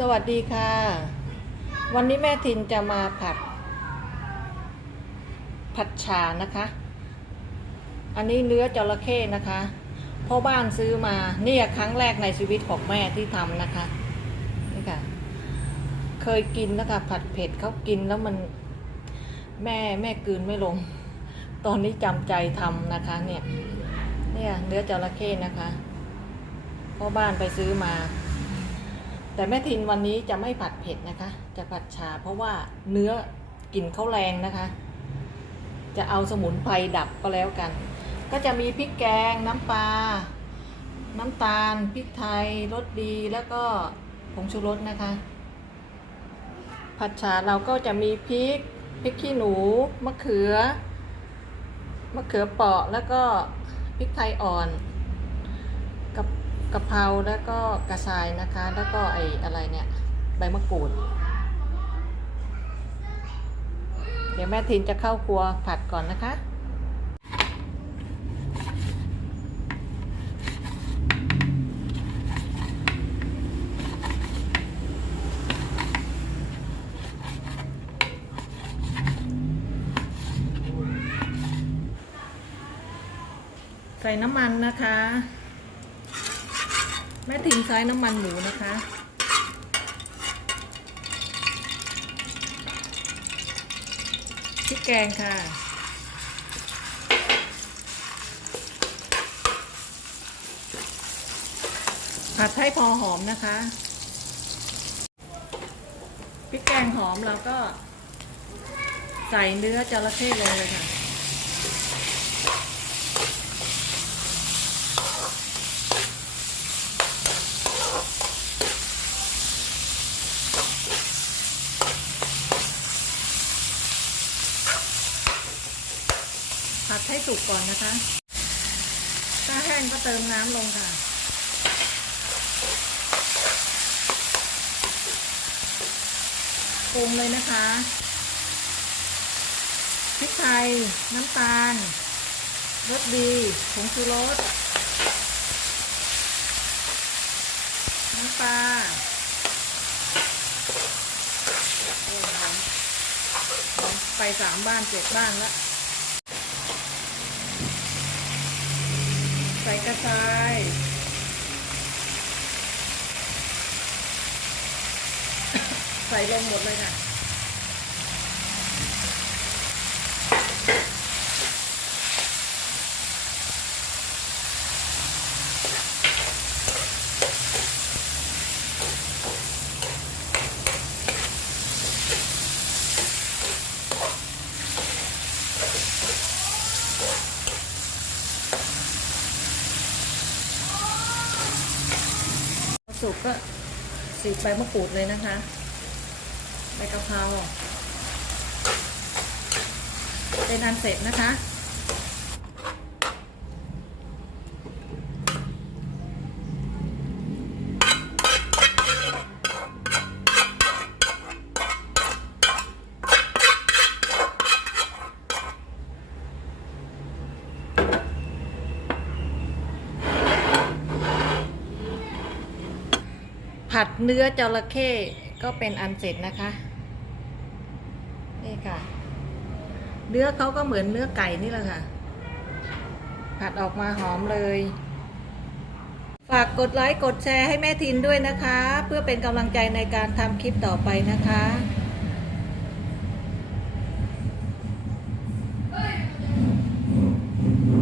สวัสดีค่ะ วันนี้แม่ทินจะมาผัด ผัดชานะคะ อันนี้เนื้อจระเข้นะคะพ่อบ้านซื้อมาเนี่ยครั้งแรกในชีวิตของแม่ที่ทำนะคะนี่ค่ะ เคยกินนะคะ ผัดเผ็ดเขากินแล้วมันแม่แม่กืนไม่ลง ตอนนี้จำใจทำนะคะ เนี่ย เนี่ยเนื้อจระเข้นะคะพ่อบ้านไปซื้อมา แต่แม่ทินวันนี้จะไม่ผัดเผ็ดนะคะ จะผัดชาเพราะว่าเนื้อกลิ่นเขาแรงนะคะ จะเอาสมุนไพรดับก็แล้วกัน ก็จะมีพริกแกงน้ำปลา น้ำตาลพริกไทยรสดีแล้วก็ผงชูรสนะคะ ผัดชาเราก็จะมีพริกพริกขี้หนูมะเขือมะเขือเปราะแล้วก็พริกไทยอ่อน กับ กะเพราแล้วก็กระชายนะคะ แล้วก็ไอ้อะไรเนี่ยใบมะกรูด เดี๋ยวแม่ทินจะเข้าครัวผัดก่อนนะคะใส่น้ำมันนะคะ แม่ทินใช้น้ำมันหมูนะคะพริกแกงค่ะ ผัดให้พอหอมนะคะพริกแกงหอมเราก็ใส่เนื้อจระเข้ลงเลยค่ะ ให้สุกก่อนนะคะ ถ้าแห้งก็เติมน้ำลงค่ะ ปรุงเลยนะคะพริกไทย น้ำตาล รสดี ผงชูรส น้ำปลาไปสามบ้านเจ็ดบ้านแล้ว ใส่กระชาย ใส่ลงหมดเลยค่ะสุกก็สีใบมะกรูดเลยนะคะ ใบกะเพราเป็นอันเสร็จนะคะผัดเนื้อจระเข้ ก็เป็นอันเสร็จนะคะ นี่ค่ะ เนื้อเขาก็เหมือนเนื้อไก่นี่แหละค่ะ ผัดออกมาหอมเลย ฝากกดไลค์กดแชร์ให้แม่ทินด้วยนะคะ เพื่อเป็นกำลังใจในการทำคลิปต่อไปนะคะ